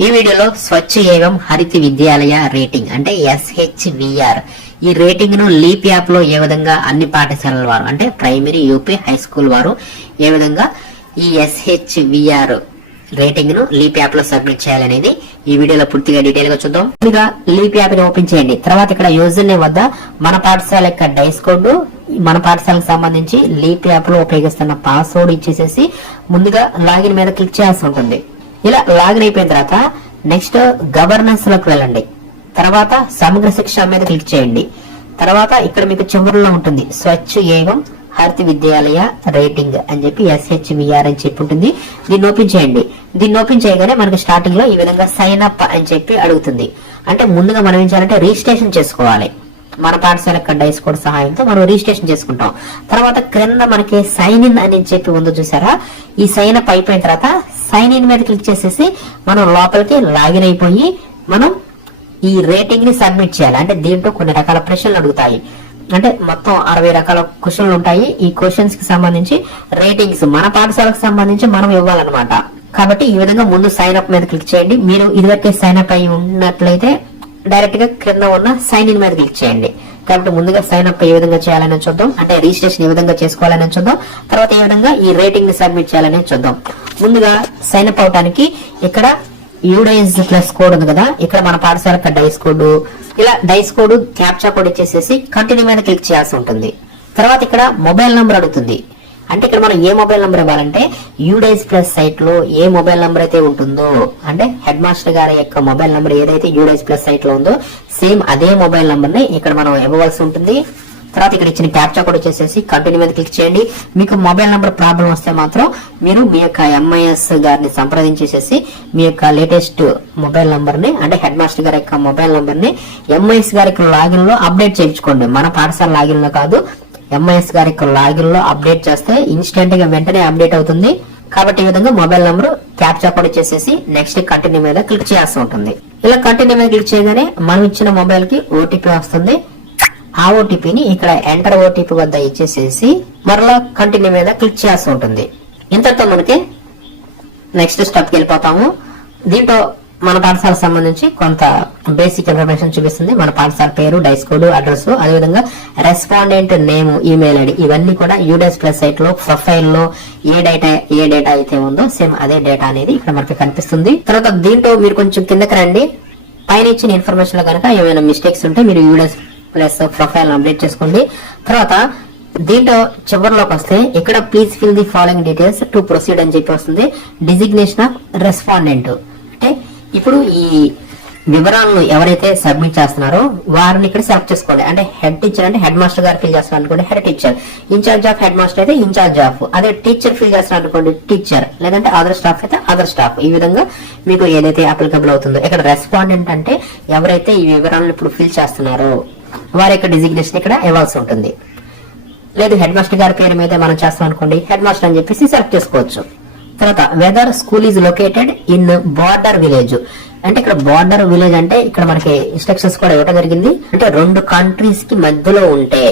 ఈ వీడియోలో స్వచ్ఛ ఏవం హరిత విద్యాలయ రేటింగ్ అంటే SHVR ఈ రేటింగ్ ను లీప్ యాప్ లో ఏ విధంగా అన్ని పాఠశాలల వారు అంటే ప్రైమరీ, యూపీ, హై స్కూల్ వారు ఏ విధంగా ఈ SHVR రేటింగ్ ను లీప్ యాప్ లో సబ్మిట్ చేయాలనేది ఈ వీడియోలో పూర్తిగా డీటెయిల్ గా చూద్దాం. ముందుగా లీప్ యాప్ ని ఓపెన్ చేయండి. తర్వాత ఇక్కడ యూజర్ నేమ్ వద్ద మన పాఠశాల యొక్క డైస్ కోడ్, మన పాఠశాలకు సంబంధించి లీప్ యాప్ లో ఉపయోగిస్తున్న పాస్వర్డ్ ఇచ్చేసేసి ముందుగా లాగిన్ మీద క్లిక్ చేయాల్సి ఉంటుంది. ఇలా లాగిన్ అయిపోయిన తర్వాత నెక్స్ట్ గవర్నెన్స్ లోకి వెళ్ళండి. తర్వాత సమగ్ర శిక్ష మీద క్లిక్ చేయండి. తర్వాత ఇక్కడ మీకు చివరిలో ఉంటుంది స్వచ్ఛ ఏవం హరిత విద్యాలయ రేటింగ్ అని చెప్పి SHVR అని చెప్పి ఉంటుంది. దీన్ని ఓపెన్ చేయండి. దీన్ని ఓపెన్ చేయగానే మనకి స్టార్టింగ్ లో ఈ విధంగా సైన్ అప్ అని చెప్పి అడుగుతుంది. అంటే ముందుగా మనం ఏం చేయాలంటే రిజిస్ట్రేషన్ చేసుకోవాలి. మన పాఠశాల డైస్ కోడ్ సహాయంతో మనం రిజిస్ట్రేషన్ చేసుకుంటాం. తర్వాత క్రింద మనకి సైన్ ఇన్ అని చెప్పి ఉందో చూసారా, ఈ సైన్ అప్ అయిపోయిన తర్వాత సైన్ ఇన్ మీద క్లిక్ చేసేసి మనం లోపలికి లాగిన్ అయిపోయి మనం ఈ రేటింగ్ ని సబ్మిట్ చేయాలి. అంటే దీంట్లో కొన్ని రకాల ప్రశ్నలు అడుగుతాయి. అంటే మొత్తం 60 రకాల క్వశ్చన్లు ఉంటాయి. ఈ క్వశ్చన్స్ కి సంబంధించి రేటింగ్స్ మన పాఠశాలకు సంబంధించి మనం ఇవ్వాలన్నమాట. కాబట్టి ఈ విధంగా ముందు సైన్ అప్ మీద క్లిక్ చేయండి. మీరు ఇదివరకే సైన్ అప్ అయి ఉన్నట్లయితే డైరెక్ట్ గా క్రింద ఉన్న సైన్ ఇన్ మీద క్లిక్ చేయండి. కాబట్టి ముందుగా సైన్ అప్ ఏ విధంగా చేయాలని చూద్దాం. అంటే రిజిస్ట్రేషన్ ఏ విధంగా చేసుకోవాలని చూద్దాం. తర్వాత ఏ విధంగా ఈ రేటింగ్ ని సబ్మిట్ చేయాలని చూద్దాం. ముందుగా సైన్ అప్ అవడానికి ఇక్కడ యూడైజ్ ప్లస్ కోడ్ ఉంది కదా, ఇక్కడ మన పాఠశాల డైస్ కోడ్, ఇలా డైస్ కోడ్ క్యాప్చా కోడ్ ఇచ్చేసేసి కంటిన్యూ మీద క్లిక్ చేయాల్సి ఉంటుంది. తర్వాత ఇక్కడ మొబైల్ నంబర్ అడుగుతుంది. అంటే ఇక్కడ మనం ఏ మొబైల్ నంబర్ ఇవ్వాలంటే యూడైజ్ ప్లస్ సైట్ లో ఏ మొబైల్ నంబర్ అయితే ఉంటుందో, అంటే హెడ్ మాస్టర్ గారి యొక్క మొబైల్ నంబర్ ఏదైతే యూడైజ్ ప్లస్ సైట్ లో ఉందో సేమ్ అదే మొబైల్ నంబర్ ని ఇక్కడ మనం ఇవ్వవలసి ఉంటుంది. తర్వాత ఇక్కడ ఇచ్చిన క్యాప్చా కోడ్ వచ్చేసేసి కంటిన్యూ మీద క్లిక్ చేయండి. మీకు మొబైల్ నంబర్ ప్రాబ్లం వస్తే మాత్రం మీరు మీ యొక్క MIS గారిని సంప్రదించేసేసి మీ యొక్క లేటెస్ట్ మొబైల్ నంబర్ ని, అంటే హెడ్ మాస్టర్ గారి యొక్క మొబైల్ నంబర్ ని MIS గారి లాగిన్ లో అప్డేట్ చేయించుకోండి. మన పాఠశాల లాగిన్ లో కాదు, MIS గారి యొక్క లాగిన్ లో అప్డేట్ చేస్తే ఇన్స్టెంట్ గా వెంటనే అప్డేట్ అవుతుంది. కాబట్టి ఈ విధంగా మొబైల్ నంబర్ క్యాప్చా కోడ్ చేసేసి నెక్స్ట్ కంటిన్యూ మీద క్లిక్ చేయాల్సి ఉంటుంది. ఇలా కంటిన్యూ మీద క్లిక్ చేయగానే మనం ఇచ్చిన మొబైల్ కి OTP వస్తుంది. ఆ ఓటీపీని ఇక్కడ ఎంటర్ ఓటీపీ వద్ద ఇచ్చేసేసి మరలా కంటిన్యూ మీద క్లిక్ చేయాల్సి ఉంటుంది. ఇంతతో మనకి నెక్స్ట్ స్టెప్ కి వెళ్ళిపోతాము. దీంట్లో మన పాఠశాలకు సంబంధించి కొంత బేసిక్ ఇన్ఫర్మేషన్ చూపిస్తుంది. మన పాఠశాల పేరు, డైస్ కోడ్, అడ్రస్, అదేవిధంగా రెస్పాండెంట్ నేమ్, ఈమెయిల్ ఐడి, ఇవన్నీ కూడా యూడైజ్ ప్లస్ సైట్ లో ప్రొఫైల్ లో ఏ డేటా అయితే ఉందో సేమ్ అదే డేటా అనేది ఇక్కడ మనకి కనిపిస్తుంది. తర్వాత దీంట్లో మీరు కొంచెం కిందకి రండి. పైన ఇచ్చిన ఇన్ఫర్మేషన్ లో కనుక ఏమైనా మిస్టేక్స్ ఉంటే మీరు యూడైజ్ ప్లస్ ప్రొఫైల్ అప్డేట్ చేసుకోండి. తర్వాత దీంట్లో చివరిలోకి వస్తే ఇక్కడ please fill the following details to proceed అని చెప్పి వస్తుంది. డిజిగ్నేషన్ ఆఫ్ రెస్పాండెంట్ అంటే ఇప్పుడు ఈ వివరాలను ఎవరైతే సబ్మిట్ చేస్తున్నారో వారిని ఇక్కడ సెలెక్ట్ చేసుకోండి. అంటే హెడ్ టీచర్ అంటే హెడ్ మాస్టర్ గారు ఫిల్ చేస్తున్నారు అనుకోండి head teacher, incharge of head master అయితే ఇన్ఛార్జ్ ఆఫ్, అదే టీచర్ ఫిల్ చేస్తున్నారు అనుకోండి టీచర్, లేదంటే అదర్ స్టాఫ్ అయితే అదర్ స్టాఫ్. ఈ విధంగా మీకు ఏదైతే అప్లికబుల్ అవుతుందో. ఇక్కడ రెస్పాండెంట్ అంటే ఎవరైతే ఈ వివరాలను ఇప్పుడు ఫిల్ చేస్తున్నారో వారి యొక్క డిజిగ్నేషన్ ఇక్కడ ఇవ్వాల్సి ఉంటుంది. లేదు హెడ్ మాస్టర్ గారి పేరు మీద మనం చేస్తాం అనుకోండి హెడ్ మాస్టర్ అని చెప్పేసి సెలెక్ట్ చేసుకోవచ్చు. తర్వాత weather school is located in border village, అంటే ఇక్కడ బార్డర్ విలేజ్ అంటే ఇక్కడ మనకి ఇన్స్ట్రక్షన్స్ కూడా ఇవ్వడం జరిగింది. అంటే 2 కంట్రీస్ కి మధ్యలో ఉంటే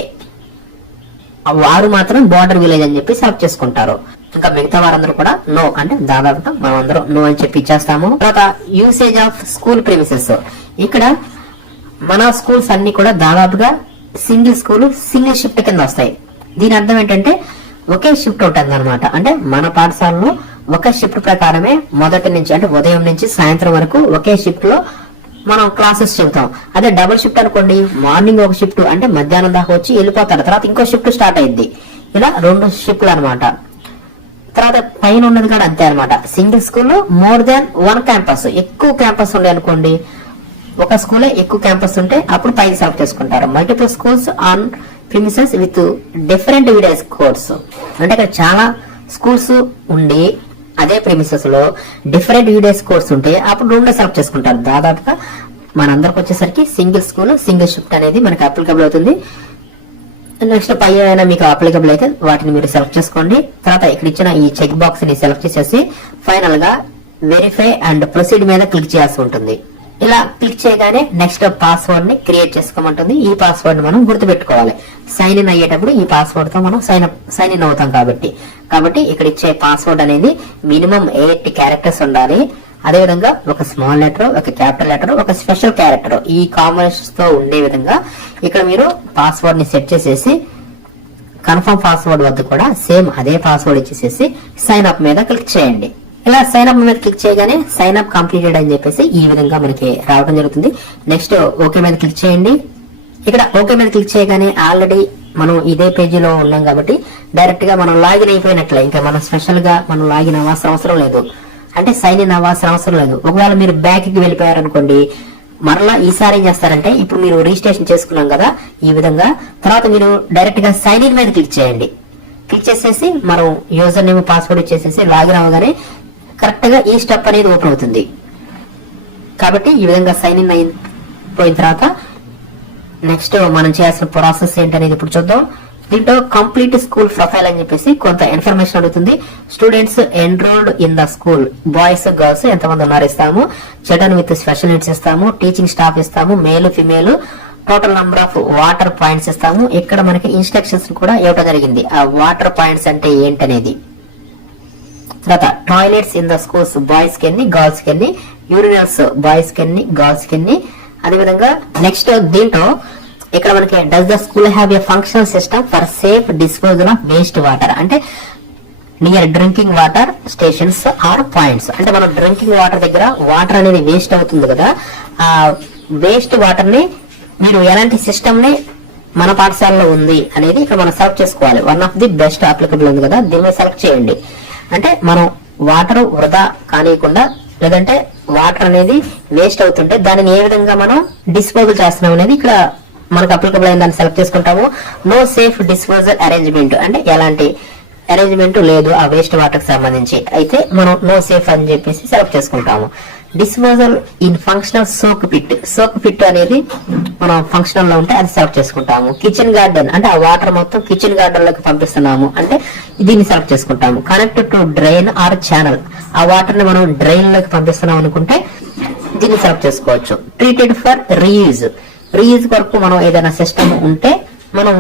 వారు మాత్రం బార్డర్ విలేజ్ అని చెప్పి సెలెక్ట్ చేసుకుంటారు. ఇంకా మిగతా వారందరూ కూడా నో, అంటే దాదాపుగా మనం అందరం నో అని చెప్పి ఇచ్చేస్తాము. తర్వాత యూసేజ్ ఆఫ్ స్కూల్ ప్రిమిసెస్, ఇక్కడ మన స్కూల్స్ అన్ని కూడా దాదాపుగా సింగిల్ స్కూల్ సింగిల్ షిఫ్ట్ కింద వస్తాయి. దీని అర్థం ఏంటంటే ఒకే షిఫ్ట్ ఉంటుంది అనమాట. అంటే మన పాఠశాలలో ఒకే షిఫ్ట్ ప్రకారమే మొదటి నుంచి అంటే ఉదయం నుంచి సాయంత్రం వరకు ఒకే షిఫ్ట్ లో మనం క్లాసెస్ చెబుతాం. అదే డబుల్ షిఫ్ట్ అనుకోండి, మార్నింగ్ ఒక షిఫ్ట్ అంటే మధ్యాహ్నం దాకా వచ్చి వెళ్ళిపోతారు, తర్వాత ఇంకో షిఫ్ట్ స్టార్ట్ అయింది. ఇలా 2 షిఫ్ట్లు అనమాట. తర్వాత పైన ఉన్నది కూడా అంతే అనమాట. Single school more than 1 campus, ఎక్కువ క్యాంపస్ ఉండే అనుకోండి, ఒక స్కూల్ ఎక్కువ క్యాంపస్ ఉంటే అప్పుడు పైకి సెలెక్ట్ చేసుకుంటారు. Multiple schools on premises with different UDISE codes, అంటే ఇక్కడ చాలా స్కూల్స్ ఉండి అదే ప్రిమిసెస్ లో డిఫరెంట్ యూడైజ్ కోడ్స్ ఉంటే అప్పుడు 2 సెలెక్ట్ చేసుకుంటారు. దాదాపుగా మనందరికి వచ్చేసరికి సింగిల్ స్కూల్ సింగిల్ షిఫ్ట్ అనేది మనకి అప్లికబుల్ అవుతుంది. నెక్స్ట్ పై అయినా మీకు అప్లికబుల్ అయితే వాటిని మీరు సెలెక్ట్ చేసుకోండి. తర్వాత ఇక్కడ ఇచ్చిన ఈ చెక్ బాక్స్ ని సెలెక్ట్ చేసేసి ఫైనల్ గా వెరిఫై అండ్ ప్రొసీడ్ మీద క్లిక్ చేయాల్సి ఉంటుంది. ఇలా క్లిక్ చేయగానే నెక్స్ట్ పాస్వర్డ్ ని క్రియేట్ చేసుకోమంటుంది. ఈ పాస్వర్డ్ మనం గుర్తుపెట్టుకోవాలి. సైన్ ఇన్ అయ్యేటప్పుడు ఈ పాస్వర్డ్ తో మనం సైన్ ఇన్ అవుతాం కాబట్టి ఇక్కడ ఇచ్చే పాస్వర్డ్ అనేది మినిమం 8 క్యారెక్టర్స్ ఉండాలి. అదేవిధంగా ఒక స్మాల్ లెటర్, ఒక క్యాపిటల్ లెటర్, ఒక స్పెషల్ క్యారెక్టర్ ఈ కాంబినేషన్స్ తో ఉండే విధంగా ఇక్కడ మీరు పాస్వర్డ్ ని సెట్ చేసేసి కన్ఫర్మ్ పాస్వర్డ్ వద్ద కూడా సేమ్ అదే పాస్వర్డ్ ఇచ్చేసేసి సైన్ అప్ మీద క్లిక్ చేయండి. ఇలా సైన్ అప్ మీద క్లిక్ చేయగానే సైన్ అప్ కంప్లీటెడ్ అని చెప్పేసి ఈ విధంగా మనకి రావడం జరుగుతుంది. నెక్స్ట్ ఓకే మీద క్లిక్ చేయండి. ఇక్కడ ఓకే మీద క్లిక్ చేయగానే ఆల్రెడీ మనం ఇదే పేజీలో ఉన్నాం కాబట్టి డైరెక్ట్ గా మనం లాగిన్ అయిపోయినట్లే. ఇంకా మనం స్పెషల్ గా మనం లాగిన్ అవ్వాల్సిన అవసరం లేదు, అంటే సైన్ ఇన్ అవ్వాల్సిన అవసరం లేదు. ఒకవేళ మీరు బ్యాక్ కి వెళ్ళిపోయారనుకోండి, మరలా ఈసారి ఏం చేస్తారంటే ఇప్పుడు మీరు రిజిస్ట్రేషన్ చేసుకున్నాం కదా ఈ విధంగా, తర్వాత మీరు డైరెక్ట్ గా సైన్ ఇన్ మీద క్లిక్ చేయండి. క్లిక్ చేసేసి మనం యూజర్ నేమ్ పాస్వర్డ్ ఇచ్చేసేసి లాగిన్ అవ్వగానే కరెక్ట్ గా ఈ స్టెప్ అనేది ఓపెన్ అవుతుంది. కాబట్టి ఈ విధంగా సైన్ ఇన్ అయిపోయిన తర్వాత నెక్స్ట్ మనం చేయాల్సిన ప్రాసెస్ ఏంటనేది ఇప్పుడు చూద్దాం. దీంట్లో కంప్లీట్ స్కూల్ ప్రొఫైల్ అని చెప్పేసి కొంత ఇన్ఫర్మేషన్ అడుగుతుంది. Students enrolled in the school, boys girls ఎంతమంది ఉన్నారు ఇస్తాము, చిల్డ్రన్ విత్ స్పెషల్ నీడ్స్ ఇస్తాము, టీచింగ్ స్టాఫ్ ఇస్తాము, male female, total number of water points ఇస్తాము. ఇక్కడ మనకి ఇన్స్ట్రక్షన్స్ కూడా ఇవ్వడం జరిగింది ఆ వాటర్ పాయింట్స్ అంటే ఏంటనేది. తర్వాత toilets in the schools, boys కి ఎన్ని, గర్ల్స్ కి ఎన్ని, యూరినల్స్ బాయ్స్ కి ఎన్ని, గర్ల్స్ కి ఎన్ని. అదేవిధంగా నెక్స్ట్ దీంట్లో ఇక్కడ మనకి does the school have a functional system for safe disposal of waste water, అంటే near drinking water stations or points, అంటే మనం డ్రింకింగ్ వాటర్ దగ్గర వాటర్ అనేది వేస్ట్ అవుతుంది కదా, ఆ వేస్ట్ వాటర్ ని మీరు ఎలాంటి సిస్టమ్ ని మన పాఠశాలలో ఉంది అనేది ఇక్కడ మనం సెలెక్ట్ చేసుకోవాలి. One of the best applicable ఉంది కదా, దీన్ని సెలెక్ట్ చేయండి. అంటే మనం వాటర్ వృధా కానియకుండా, లేదంటే వాటర్ అనేది వేస్ట్ అవుతుంటే దానిని ఏ విధంగా మనం డిస్పోజల్ చేస్తున్నాం అనేది ఇక్కడ మనకు అప్లికబుల్ అయిన దాన్ని సెలెక్ట్ చేసుకుంటాము. నో సేఫ్ డిస్పోజల్ అరేంజ్మెంట్, అంటే ఎలాంటి అరేంజ్మెంట్ లేదు ఆ వేస్ట్ వాటర్ కి సంబంధించి, అయితే మనం నో సేఫ్ అని చెప్పేసి సెలెక్ట్ చేసుకుంటాము. Disposal in functional soak pit, soak pit అనేది మనం ఫంక్షనల్ లో ఉంటే అది సెలెక్ట్ చేసుకుంటాము. కిచెన్ గార్డెన్, అంటే ఆ వాటర్ మొత్తం కిచెన్ గార్డెన్ లోకి పంపిస్తున్నాము అంటే దీన్ని సెలెక్ట్ చేసుకుంటాము. Connect to drain are channel, ఆ వాటర్ ని మనం డ్రైన్ లోకి పంపిస్తున్నాం అనుకుంటే దీన్ని సెలెక్ట్ చేసుకోవచ్చు. ట్రీటెడ్ ఫర్ రీయూజ్, రీయూజ్ వరకు మనం ఏదైనా సిస్టమ్ ఉంటే మనం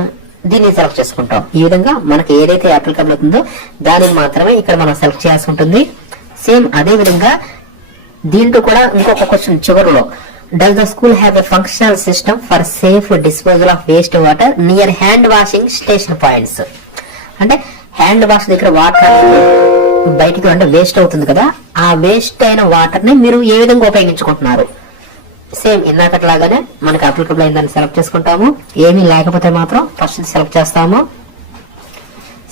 దీన్ని సెలెక్ట్ చేసుకుంటాం. ఈ విధంగా మనకి ఏదైతే అప్లికబుల్ అవుతుందో దానికి మాత్రమే ఇక్కడ మనం సెలెక్ట్ చేయాల్సి ఉంటుంది. సేమ్ అదే విధంగా దీంట్లో కూడా ఇంకొక క్వశ్చన్ చివరిలో, does the school have a functional system for safe disposal of waste water near hand washing station points, అంటే హ్యాండ్ వాష్ దగ్గర వాటర్ బయటికి అంటే వేస్ట్ అవుతుంది కదా, ఆ వేస్ట్ అయిన వాటర్ ని మీరు ఏ విధంగా ఉపయోగించుకుంటున్నారు. సేమ్ ఇందాకట్లాగానే మనకి అప్లికబుల్ అయిందని సెలెక్ట్ చేసుకుంటాము. ఏమీ లేకపోతే మాత్రం ఫస్ట్ సెలెక్ట్ చేస్తాము.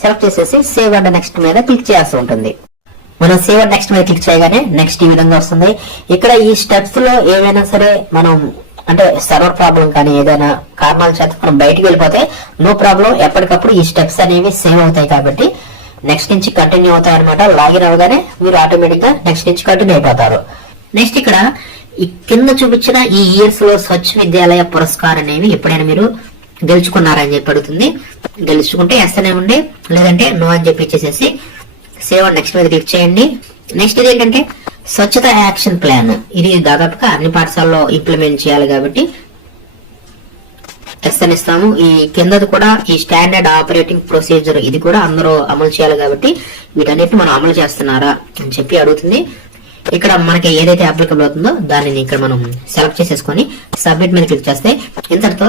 సెలెక్ట్ చేసేసి సేవ్ అండ్ నెక్స్ట్ మీద క్లిక్ చేయాల్సి ఉంటుంది. మనం సేవ్ అండ్ నెక్స్ట్ మీద క్లిక్ చేయగానే నెక్స్ట్ ఈ విధంగా వస్తుంది. ఇక్కడ ఈ స్టెప్స్ లో ఏమైనా సరే మనం అంటే సర్వర్ ప్రాబ్లం కానీ ఏదైనా కారణాల చేత మనం బయటికి వెళ్ళిపోతే నో ప్రాబ్లం, ఎప్పటికప్పుడు ఈ స్టెప్స్ అనేవి సేవ్ అవుతాయి కాబట్టి నెక్స్ట్ నుంచి కంటిన్యూ అవుతాయి అనమాట. లాగిన్ అవగానే మీరు ఆటోమేటిక్ గా నెక్స్ట్ నుంచి కంటిన్యూ అయిపోతారు. నెక్స్ట్ ఇక్కడ ఈ కింద చూపించిన ఈ ఇయర్స్ లో స్వచ్ఛ విద్యాలయ పురస్కారం అనేవి ఎప్పుడైనా మీరు గెలుచుకున్నారని చెప్పి అడుగుతుంది. గెలుచుకుంటే ఎస్ అనే ఉండి, లేదంటే నో అని చెప్పి ఇచ్చేసేసి సేవ్ అండ్ నెక్స్ట్ మీద క్లిక్ చేయండి. నెక్స్ట్ ఇది ఏంటంటే స్వచ్ఛత యాక్షన్ ప్లాన్, ఇది దాదాపుగా అన్ని పాఠశాలలో ఇంప్లిమెంట్ చేయాలి కాబట్టి ఎస్ అని ఇస్తాము. ఈ కిందది కూడా ఈ స్టాండర్డ్ ఆపరేటింగ్ ప్రొసీజర్, ఇది కూడా అందరూ అమలు చేయాలి కాబట్టి వీటన్నిటిని మనం అమలు చేస్తున్నారా అని చెప్పి అడుగుతుంది. ఇక్కడ మనకి ఏదైతే అప్లికబుల్ అవుతుందో దానిని ఇక్కడ మనం సెలెక్ట్ చేసేసుకొని సబ్మిట్ మీద క్లిక్ చేస్తే ఇంతటితో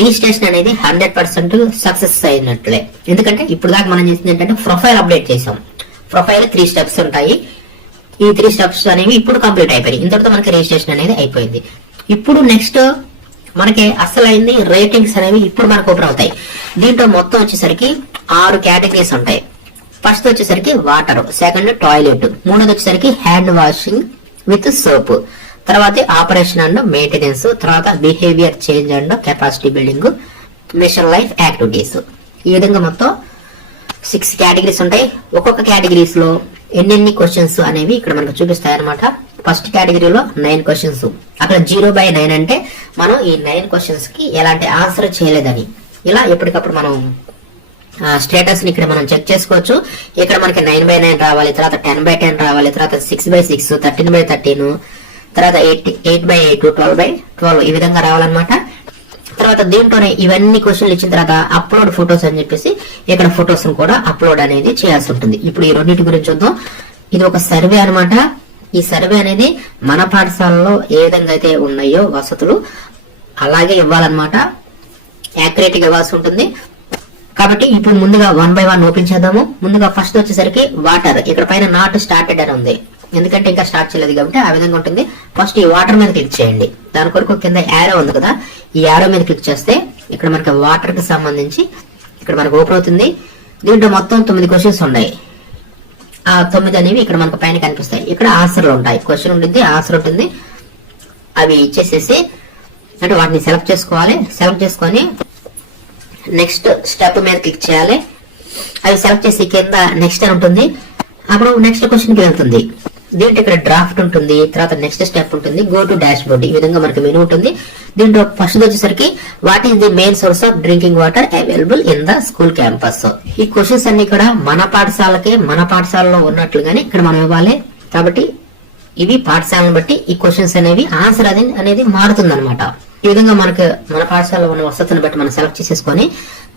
రిజిస్ట్రేషన్ అనేది 100% సక్సెస్ అయినట్లే. ఎందుకంటే ఇప్పుడు దాకా మనం చేసింది ఏంటంటే ప్రొఫైల్ అప్డేట్ చేసాం. ప్రొఫైల్ 3 స్టెప్స్ ఉంటాయి. ఈ 3 స్టెప్స్ అనేవి ఇప్పుడు కంప్లీట్ అయిపోయాయి. ఇంతటితో మనకి రిజిస్ట్రేషన్ అనేది అయిపోయింది. ఇప్పుడు నెక్స్ట్ మనకి అసలైంది రేటింగ్స్ అనేవి ఇప్పుడు మనకు ఓపెన్ అవుతాయి. దీంట్లో మొత్తం వచ్చేసరికి 6 కేటగిరీస్ ఉంటాయి. ఫస్ట్ వచ్చేసరికి వాటర్, సెకండ్ టాయిలెట్, మూడోది వచ్చేసరికి హ్యాండ్ వాషింగ్ విత్ సోప్, తర్వాత ఆపరేషన్ అండ్ మెయింటెనెన్స్, తర్వాత behaviour change and capacity building, mission life activities. ఈ విధంగా మొత్తం 6 కేటగిరీస్ ఉంటాయి. ఒక్కొక్క కేటగిరీస్ లో ఎన్నెన్ని క్వశ్చన్స్ అనేవి ఇక్కడ మనకు చూపిస్తాయి అనమాట. ఫస్ట్ కేటగిరీలో 9 క్వశ్చన్స్, అక్కడ 0/9 అంటే మనం ఈ 9 క్వశ్చన్స్ కి ఎలాంటి ఆన్సర్ చేయలేదని. ఇలా ఎప్పటికప్పుడు మనం స్టేటస్ ని ఇక్కడ మనం చెక్ చేసుకోవచ్చు. ఇక్కడ మనకి 9/9 రావాలి, తర్వాత 10/10 రావాలి, తర్వాత 6/6, 13/13, తర్వాత 8/8, 12/12 ఈ విధంగా రావాలన్నమాట. తర్వాత దీంట్లోనే ఇవన్నీ క్వశ్చన్లు ఇచ్చిన తర్వాత అప్లోడ్ ఫొటోస్ అని చెప్పేసి ఇక్కడ ఫొటోస్ కూడా అప్లోడ్ అనేది చేయాల్సి ఉంటుంది. ఇప్పుడు ఈ రెండింటి గురించి చూద్దాం. ఇది ఒక సర్వే అనమాట. ఈ సర్వే అనేది మన పాఠశాలలో ఏ విధంగా అయితే ఉన్నాయో వసతులు అలాగే ఇవ్వాలన్నమాట, యాక్యురేట్ గా ఇవ్వాల్సి ఉంటుంది. కాబట్టి ఇప్పుడు ముందుగా 1 by 1 ఓపెన్ చేద్దాము. ముందుగా ఫస్ట్ వచ్చేసరికి వాటర్, ఇక్కడ పైన నాట్ స్టార్టెడ్ అని ఉంది, ఎందుకంటే ఇంకా స్టార్ట్ చేయలేదు కాబట్టి ఆ విధంగా ఉంటుంది. ఫస్ట్ ఈ వాటర్ మీద క్లిక్ చేయండి. దాని కొరకు కింద యారో ఉంది కదా, ఈ యారో మీద క్లిక్ చేస్తే ఇక్కడ మనకి వాటర్ కి సంబంధించి ఇక్కడ మనకు ఓపెన్ అవుతుంది. దీంట్లో మొత్తం 9 క్వశ్చన్స్ ఉన్నాయి. ఆ 9 అనేవి ఇక్కడ మనకు పైన కనిపిస్తాయి. ఇక్కడ ఆన్సర్లు ఉంటాయి, క్వశ్చన్ ఉంటుంది, ఆన్సర్ ఉంటుంది. అవి ఇచ్చేసేసి అంటే వాటిని సెలెక్ట్ చేసుకోవాలి. సెలెక్ట్ చేసుకొని నెక్స్ట్ స్టెప్ మీద క్లిక్ చేయాలి. అవి సెలెక్ట్ చేసి కింద నెక్స్ట్ అని ఉంటుంది. అప్పుడు నెక్స్ట్ క్వశ్చన్ కి వెళ్తుంది. దీంట్లో ఇక్కడ డ్రాఫ్ట్ ఉంటుంది, తర్వాత నెక్స్ట్ స్టెప్ ఉంటుంది, గో టు డాష్ బోర్డ్, ఈ విధంగా మనకి మెనూ ఉంటుంది. దీంట్లో ఫస్ట్ వచ్చేసరికి what is the main source of drinking water available in the school campus. ఈ క్వశ్చన్స్ అన్ని కూడా మన పాఠశాలలో ఉన్నట్లుగానే ఇక్కడ మనం ఇవ్వాలి. కాబట్టి ఇవి పాఠశాలను బట్టి ఈ క్వశ్చన్స్ అనేవి ఆన్సర్ అనేది మారుతుంది అనమాట. ఈ విధంగా మనకు మన పాఠశాలలో ఉన్న వసతులను బట్టి మనం సెలెక్ట్ చేసేసుకొని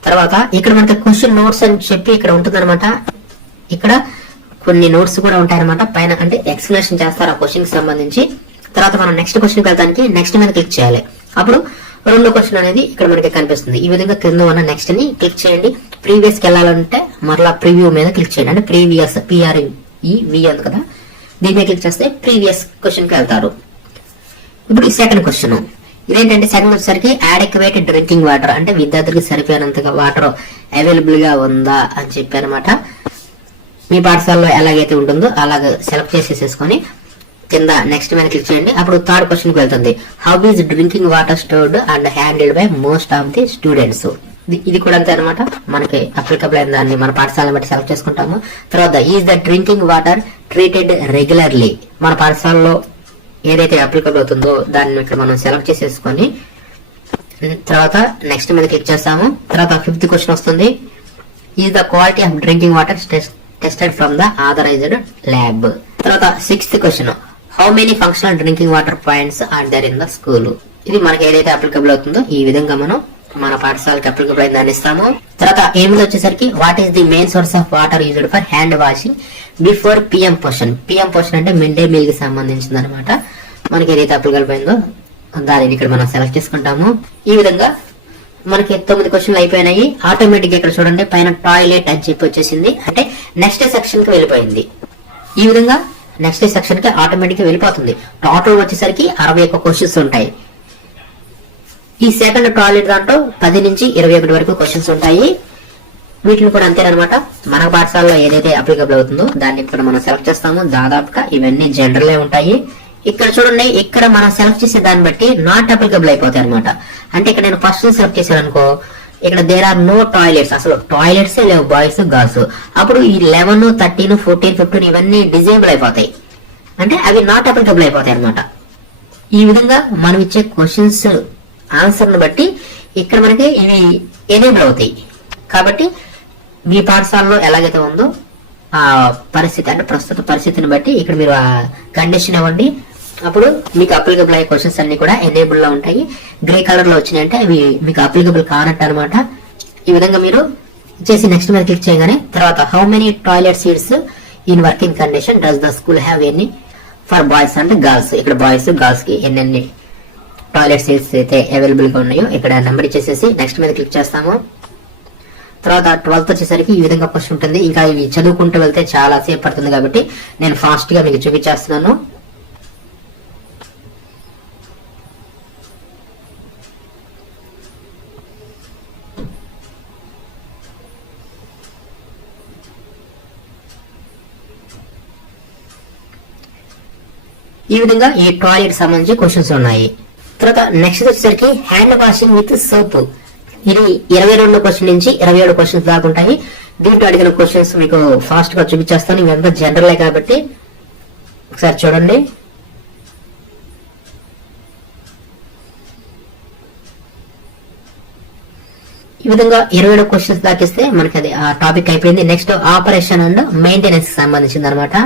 తర్వాత ఇక్కడ మనకి క్వశ్చన్ నోట్స్ అని చెప్పి ఇక్కడ ఉంటుంది. ఇక్కడ కొన్ని నోట్స్ కూడా ఉంటాయన్నమాట పైన, అంటే ఎక్స్ప్లెనేషన్ చేస్తారు ఆ క్వశ్చన్ కి సంబంధించి. తర్వాత మనం నెక్స్ట్ క్వశ్చన్ కి వెళ్తానికి నెక్స్ట్ మీద క్లిక్ చేయాలి. అప్పుడు రెండో క్వశ్చన్ అనేది ఇక్కడ మనకి కనిపిస్తుంది. ఈ విధంగా క్రింద ఉన్న నెక్స్ట్ ని క్లిక్ చేయండి. ప్రీవియస్ కి వెళ్ళాలంటే మరలా ప్రివ్యూ మీద క్లిక్ చేయండి. అంటే ప్రీవియస్ PREV ఉంది కదా, దీని మీద క్లిక్ చేస్తే ప్రీవియస్ క్వశ్చన్ కి వెళ్తారు. ఇప్పుడు ఈ సెకండ్ క్వశ్చన్ ఇదేంటంటే సెకండ్ వచ్చేసరికి అడెక్వేట్ డ్రింకింగ్ వాటర్, అంటే విద్యార్థులకు సరిపోయినంతగా వాటర్ అవైలబుల్ గా ఉందా అని చెప్పి అనమాట. మీ పాఠశాలలో ఎలాగైతే ఉంటుందో అలాగ సెలెక్ట్ చేసేసుకొని కింద నెక్స్ట్ మీద క్లిక్ చేయండి. అప్పుడు థర్డ్ క్వశ్చన్ కి వెళ్తుంది. How is drinking water stored and handled by most of the students. ఇది కూడా అంతే అనమాట, మనకి అప్లికబుల్ అయిన దాన్ని మన పాఠశాలను బట్టి సెలెక్ట్ చేసుకుంటాము. తర్వాత is the drinking water treated regularly, మన పాఠశాలలో ఏదైతే అప్లికబుల్ అవుతుందో దాన్ని ఇక్కడ మనం సెలెక్ట్ చేసేసుకొని తర్వాత నెక్స్ట్ మీద క్లిక్ చేస్తాము. తర్వాత ఫిఫ్త్ క్వశ్చన్ వస్తుంది. Is the quality of drinking water tested from the authorised lab. తర్వాత sixth question, how many functional drinking water points are there in the school. ఇది మనకి ఏదైతే అప్లికబుల్ అవుతుందో ఈ విధంగా మనం మన పాఠశాలకి అప్లికబుల్ అయిన దాన్ని ఇస్తాము. తర్వాత ఏమిది వచ్చేసరికి what is the main source of water used for hand washing before PM portion. PM portion అంటే మిడ్ డే మీల్ కి సంబంధించింది అనమాట. మనకి ఏదైతే అప్లికబుల్ అయిందో దానిని ఇక్కడ మనం సెలెక్ట్ చేసుకుంటాము. ఈ విధంగా మనకి 9 క్వశ్చన్లు అయిపోయినాయి. ఆటోమేటిక్ ఇక్కడ చూడండి పైన టాయిలెట్ అని చెప్పి వచ్చేసింది, అంటే నెక్స్ట్ సెక్షన్ కి వెళ్ళిపోయింది. ఈ విధంగా నెక్స్ట్ సెక్షన్ కి ఆటోమేటిక్ గా వెళ్ళిపోతుంది. టోటల్ వచ్చేసరికి 61 క్వశ్చన్స్ ఉంటాయి. ఈ సెకండ్ టాయిలెట్ దాంట్లో 10 నుంచి 21 వరకు క్వశ్చన్స్ ఉంటాయి. వీటిని కూడా అంతేనమాట, మన పాఠశాలలో ఏదైతే అప్లికబుల్ అవుతుందో దాన్ని ఇక్కడ మనం సెలెక్ట్ చేస్తాము. దాదాపుగా ఇవన్నీ జనరలే ఉంటాయి. ఇక్కడ చూడండి, ఇక్కడ మనం సెలెక్ట్ చేసే దాన్ని బట్టి నాట్ అప్లికబుల్ అయిపోతాయి అనమాట. అంటే ఇక్కడ నేను ఫస్ట్ సెలెక్ట్ చేశాను అనుకో, ఇక్కడ దేర్ ఆర్ నో టాయిలెట్స్, అసలు టాయిలెట్స్ లేవు బాయ్స్ గర్ల్స్. అప్పుడు ఈ 11, 13, 14, 15 ఇవన్నీ డిజేబుల్ అయిపోతాయి, అంటే అవి నాట్ అప్లికబుల్ అయిపోతాయి అనమాట. ఈ విధంగా మనం ఇచ్చే క్వశ్చన్స్ ఆన్సర్ ను బట్టి ఇక్కడ మనకి ఇవి ఎనేబుల్ అవుతాయి. కాబట్టి మీ పాఠశాలలో ఎలాగైతే ఉందో ఆ పరిస్థితి, అంటే ప్రస్తుత పరిస్థితిని బట్టి ఇక్కడ మీరు ఆ కండిషన్ ఇవ్వండి. అప్పుడు మీకు అప్లికబుల్ అయ్యే క్వశ్చన్స్ అన్ని కూడా ఎనేబుల్ లో ఉంటాయి. గ్రే కలర్ లో వచ్చినాయంటే అవి మీకు అప్లికబుల్ కానట్టు అనమాట. ఈ విధంగా మీరు చేసి నెక్స్ట్ మీద క్లిక్ చేయగానే తర్వాత how many toilet seats in working condition does the school have any for boys and girls. ఇక్కడ బాయ్స్ గర్ల్స్ కి ఎన్ని టాయిలెట్ సీట్స్ అయితే అవైలబుల్ గా ఉన్నాయో ఇక్కడ నెంబర్ ఇచ్చేసేసి నెక్స్ట్ మీద క్లిక్ చేస్తాము. తర్వాత 12th వచ్చేసరికి ఈ విధంగా క్వశ్చన్ ఉంటుంది. ఇంకా ఇవి చదువుకుంటూ వెళ్తే చాలా సేపు పడుతుంది కాబట్టి నేను ఫాస్ట్ గా మీకు చూపించేస్తున్నాను. ఈ విధంగా ఈ టాయిలెట్ సంబంధించి క్వశ్చన్స్ ఉన్నాయి. తర్వాత నెక్స్ట్ వచ్చేసరికి హ్యాండ్ వాషింగ్ విత్ సోప్. ఇది 22 క్వశ్చన్ నుంచి 27 క్వశ్చన్స్ దాకా ఉంటాయి. దీంట్లో అడిగిన క్వశ్చన్స్ మీకు ఫాస్ట్ గా చూపించేస్తాను. ఇవంతా జనరలే కాబట్టి ఒకసారి చూడండి. ఈ విధంగా 27 క్వశ్చన్స్ దాకిస్తే మనకి అది ఆ టాపిక్ అయిపోయింది. నెక్స్ట్ ఆపరేషన్ అండ్ మెయింటెనెన్స్ సంబంధించింది అనమాట.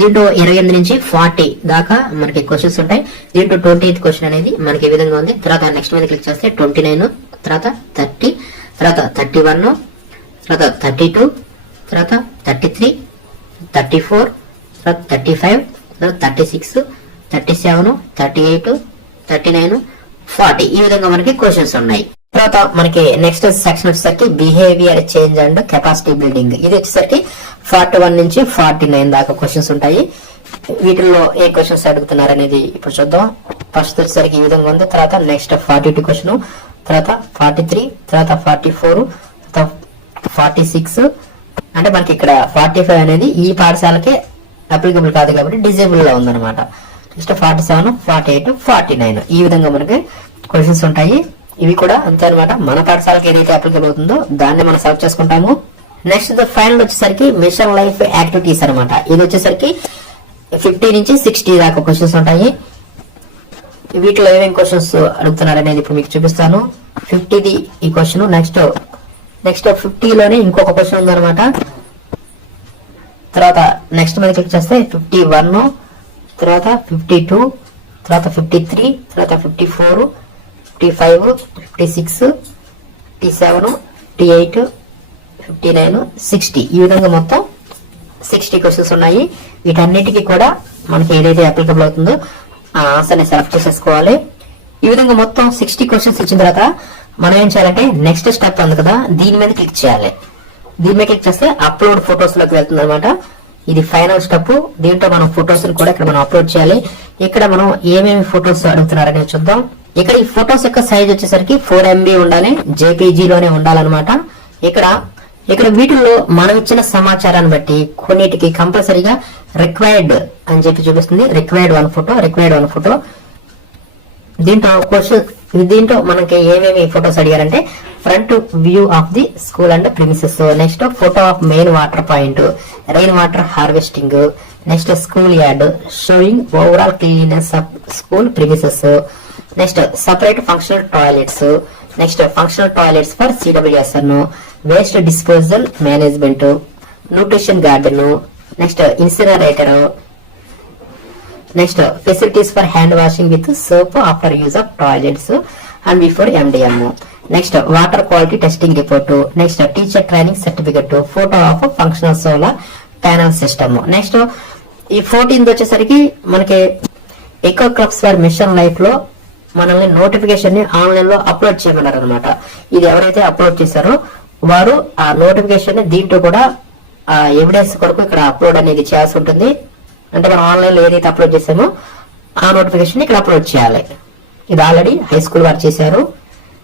దీంట్లో 28 నుంచి 40 దాకా మనకి క్వశ్చన్స్ ఉంటాయి. దీంట్లో 28th క్వశ్చన్ అనేది మనకి ఈ విధంగా ఉంది. తర్వాత నెక్స్ట్ మీద క్లిక్ చేస్తే 29, తర్వాత 30, తర్వాత 31, తర్వాత 32, తర్వాత 33, 34, తర్వాత 35, తర్వాత 36, 37, 38, 39, 40 ఈ విధంగా మనకి క్వశ్చన్స్ ఉన్నాయి. తర్వాత మనకి నెక్స్ట్ సెక్షన్ వచ్చేసరికి behaviour change and capacity building. ఇది వచ్చేసరికి 41 నుంచి 49 దాకా క్వశ్చన్స్ ఉంటాయి. వీటిల్లో ఏ క్వశ్చన్స్ అడుగుతున్నారు అనేది ఇప్పుడు చూద్దాం. ఫస్ట్ వచ్చేసరికి ఈ విధంగా ఉంది. తర్వాత నెక్స్ట్ 42 క్వశ్చన్, తర్వాత 43, తర్వాత 44, తర్వాత 46. అంటే మనకి ఇక్కడ 45 అనేది ఈ పాఠశాలకే అప్లికబుల్ కాదు కాబట్టి డిజేబుల్ లో ఉందన్నమాట. నెక్స్ట్ 47, 48, 49 ఈ విధంగా మనకి క్వశ్చన్స్ ఉంటాయి. ఇవి కూడా అంతే అనమాట. మన పాఠశాలకు ఏదైతే అప్లికబుల్ అవుతుందో దాన్ని మనం సెలెక్ట్ చేసుకుంటాము. నెక్స్ట్ ఫైనల్ వచ్చేసరికి మిషన్ లైఫ్ యాక్టివిటీస్ అనమాట. ఇది వచ్చేసరికి 50 నుంచి 60 దాకా క్వశ్చన్స్ ఉంటాయి. వీటిలో ఏమేమి క్వశ్చన్స్ అడుగుతున్నారు అనేది ఇప్పుడు మీకు చూపిస్తాను. 50ది ఈ క్వశ్చన్, నెక్స్ట్ 50లోనే ఇంకొక క్వశ్చన్ ఉందన్నమాట. తర్వాత నెక్స్ట్ మీద క్లిక్ చేస్తే 51, తర్వాత 52, తర్వాత 53, తర్వాత 54, 55, 56, 57, 58, 59, 60 ఈ విధంగా మొత్తం 60 క్వశ్చన్స్ ఉన్నాయి. వీటన్నిటికీ కూడా మనకి ఏదైతే అప్లికబుల్ అవుతుందో ఆ ఆన్సర్ ని సెలెక్ట్ చేసేసుకోవాలి. ఈ విధంగా మొత్తం 60 క్వశ్చన్స్ ఇచ్చిన తర్వాత మనం ఏం చేయాలంటే నెక్స్ట్ స్టెప్ ఉంది కదా, దీని మీద క్లిక్ చేయాలి. దీని మీద క్లిక్ చేస్తే అప్లోడ్ ఫొటోస్ లోకి వెళ్తుంది అనమాట. ఇది ఫైనల్ స్టెప్. దీంట్లో మనం ఫొటోస్ కూడా ఇక్కడ మనం అప్లోడ్ చేయాలి. ఇక్కడ మనం ఏమేమి ఫొటోస్ అడుగుతున్నారని చూద్దాం. ఇక్కడ ఈ ఫొటోస్ యొక్క సైజ్ వచ్చేసరికి 4 MB ఉండాలి, JPG లోనే ఉండాలన్నమాట. ఇక్కడ వీటిల్లో మనం ఇచ్చిన సమాచారాన్ని బట్టి కొన్నిటికి కంపల్సరీగా రిక్వైర్డ్ అని చెప్పి చూపిస్తుంది. Required one photo. దీంట్లో మనకి ఏమేమి ఫొటోస్ అడిగారంటే front view of the school and premises, next photo of main water point, rain water harvesting, next school yard showing overall cleanness of school premises, next separate functional toilets, next functional toilets for CWSN, waste disposal management, nutrition garden, next incinerator, next facilities for hand washing with soap after use of toilets and before MDM, next water quality testing report, next teacher training certificate, photo of functional solar panel system. Next ఈ 14th వచ్చేసరికి మనకి eco clubs for mission life లో మనల్ని notification ని online లో upload చేయమన్నారు అనమాట. ఇది ఎవరైతే అప్లోడ్ చేశారో వారు ఆ నోటిఫికేషన్ ని దీంట్లో కూడా ఎవిడెన్స్ కొరకు ఇక్కడ అప్లోడ్ అనేది చేయాల్సి ఉంటుంది. అంటే మనం ఆన్లైన్ లో ఏదైతే అప్లోడ్ చేసామో ఆ నోటిఫికేషన్ ఇక్కడ అప్లోడ్ చేయాలి. ఇది ఆల్రెడీ హై స్కూల్ వారు చేశారు.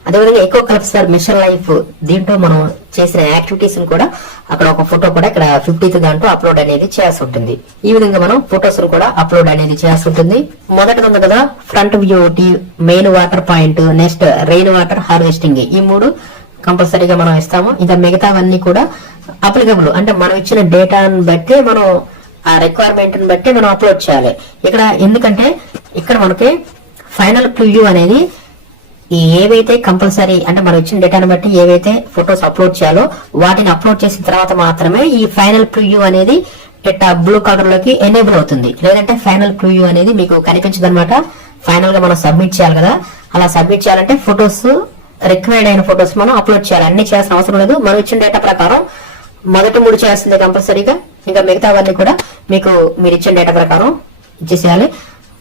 అదేవిధంగా eco clubs for mission life దీంట్లో మనం చేసిన యాక్టివిటీస్ కూడా అక్కడ ఒక ఫోటో కూడా ఇక్కడ 50th దాంట్లో అప్లోడ్ అనేది చేయాల్సి ఉంటుంది. ఈ విధంగా మనం ఫొటోస్ కూడా అప్లోడ్ అనేది చేయాల్సి ఉంటుంది. మొదటిది ఉంది కదా front view, main water point, next rain water harvesting, ఈ 3 కంపల్సరీగా మనం ఇస్తాము. ఇంకా మిగతావన్నీ కూడా అప్లికబుల్ అంటే మనం ఇచ్చిన డేటాను బట్టి మనం ఆ రిక్వైర్మెంట్ ని బట్టి మనం అప్లోడ్ చేయాలి. ఇక్కడ ఎందుకంటే ఇక్కడ మనకి ఫైనల్ ప్రివ్యూ అనేది ఏవైతే కంపల్సరీ అంటే మనం ఇచ్చిన డేటాను బట్టి ఏవైతే ఫొటోస్ అప్లోడ్ చేయాలో వాటిని అప్లోడ్ చేసిన తర్వాత మాత్రమే ఈ ఫైనల్ ప్రివ్యూ అనేది ఇట్లా బ్లూ కలర్ లోకి ఎనేబుల్ అవుతుంది. లేదంటే ఫైనల్ ప్రివ్యూ అనేది మీకు కనిపించదు అనమాట. ఫైనల్ గా మనం సబ్మిట్ చేయాలి కదా, అలా సబ్మిట్ చేయాలంటే ఫొటోస్ రిక్వైర్డ్ అయిన ఫొటోస్ మనం అప్లోడ్ చేయాలి. అన్ని చేయాల్సిన అవసరం లేదు. మనం ఇచ్చిన డేటా ప్రకారం మొదటి 3 చేయాల్సిందే కంపల్సరీగా. ఇంకా మిగతావన్నీ కూడా మీకు మీరు ఇచ్చిన డేటా ప్రకారం ఇచ్చేసేయాలి.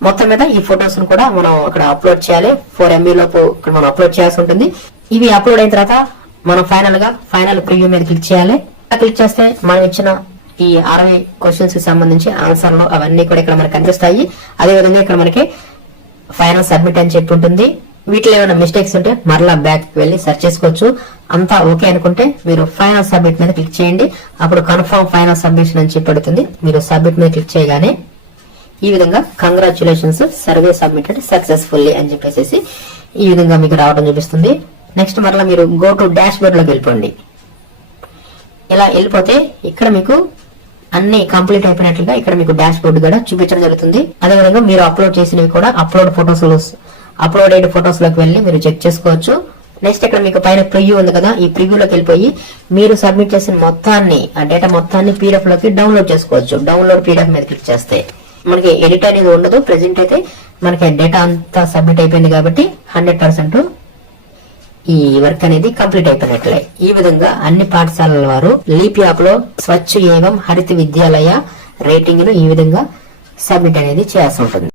మొత్తం మీద ఈ ఫొటోస్ కూడా మనం ఇక్కడ అప్లోడ్ చేయాలి. 4 MB లోపు ఇక్కడ మనం అప్లోడ్ చేయాల్సి ఉంటుంది. ఇవి అప్లోడ్ అయిన తర్వాత మనం ఫైనల్ ప్రివ్యూ మీద క్లిక్ చేయాలి. క్లిక్ చేస్తే మనం ఇచ్చిన ఈ 60 క్వశ్చన్స్ కి సంబంధించి ఆన్సర్లు అవన్నీ కూడా ఇక్కడ మనకు కనిపిస్తాయి. అదేవిధంగా ఇక్కడ మనకి ఫైనల్ సబ్మిట్ అని చెప్పి ఉంటుంది. వీటిలో ఏమైనా మిస్టేక్స్ ఉంటే మరలా బ్యాక్ వెళ్ళి సెర్చ్ చేసుకోవచ్చు. అంతా ఓకే అనుకుంటే మీరు ఫైనల్ సబ్మిట్ మీద క్లిక్ చేయండి. అప్పుడు కన్ఫర్మ్ ఫైనల్ సబ్మిషన్ అని చెప్పి పెడుతుంది. మీరు సబ్మిట్ మీద క్లిక్ చేయగానే ఈ విధంగా కంగ్రాచులేషన్స్ సర్వే సబ్మిటెడ్ సక్సెస్ఫుల్లీ అని చెప్పేసి ఈ విధంగా మీకు రావడం చూపిస్తుంది. నెక్స్ట్ మరలా మీరు గో టు డాష్ బోర్డ్ లోకి వెళ్ళిపోండి. ఇలా వెళ్ళిపోతే ఇక్కడ మీకు అన్ని కంప్లీట్ అయిపోయినట్లుగా ఇక్కడ మీకు డాష్ బోర్డ్ కూడా చూపించడం జరుగుతుంది. అదేవిధంగా మీరు అప్లోడ్ చేసినవి కూడా అప్లోడెడ్ ఫొటోస్ లోకి వెళ్ళి మీరు చెక్ చేసుకోవచ్చు. నెక్స్ట్ ఇక్కడ మీకు పైన ప్రివ్యూ ఉంది కదా, ఈ ప్రివ్యూలోకి వెళ్ళిపోయి మీరు సబ్మిట్ చేసిన మొత్తాన్ని ఆ డేటా మొత్తాన్ని PDF లోకి డౌన్లోడ్ చేసుకోవచ్చు. డౌన్లోడ్ PDF మీద క్లిక్ చేస్తే మనకి ఎడిట్ అనేది ఉండదు. ప్రెసెంట్ అయితే మనకి డేటా అంతా సబ్మిట్ అయిపోయింది కాబట్టి 100% ఈ వర్క్ అనేది కంప్లీట్ అయిపోయినట్లే. ఈ విధంగా అన్ని పాఠశాలల వారు లీప్ యాప్ లో స్వచ్ఛ ఏవం హరిత విద్యాలయ రేటింగ్ ను ఈ విధంగా సబ్మిట్ అనేది చేయాల్సి ఉంటుంది.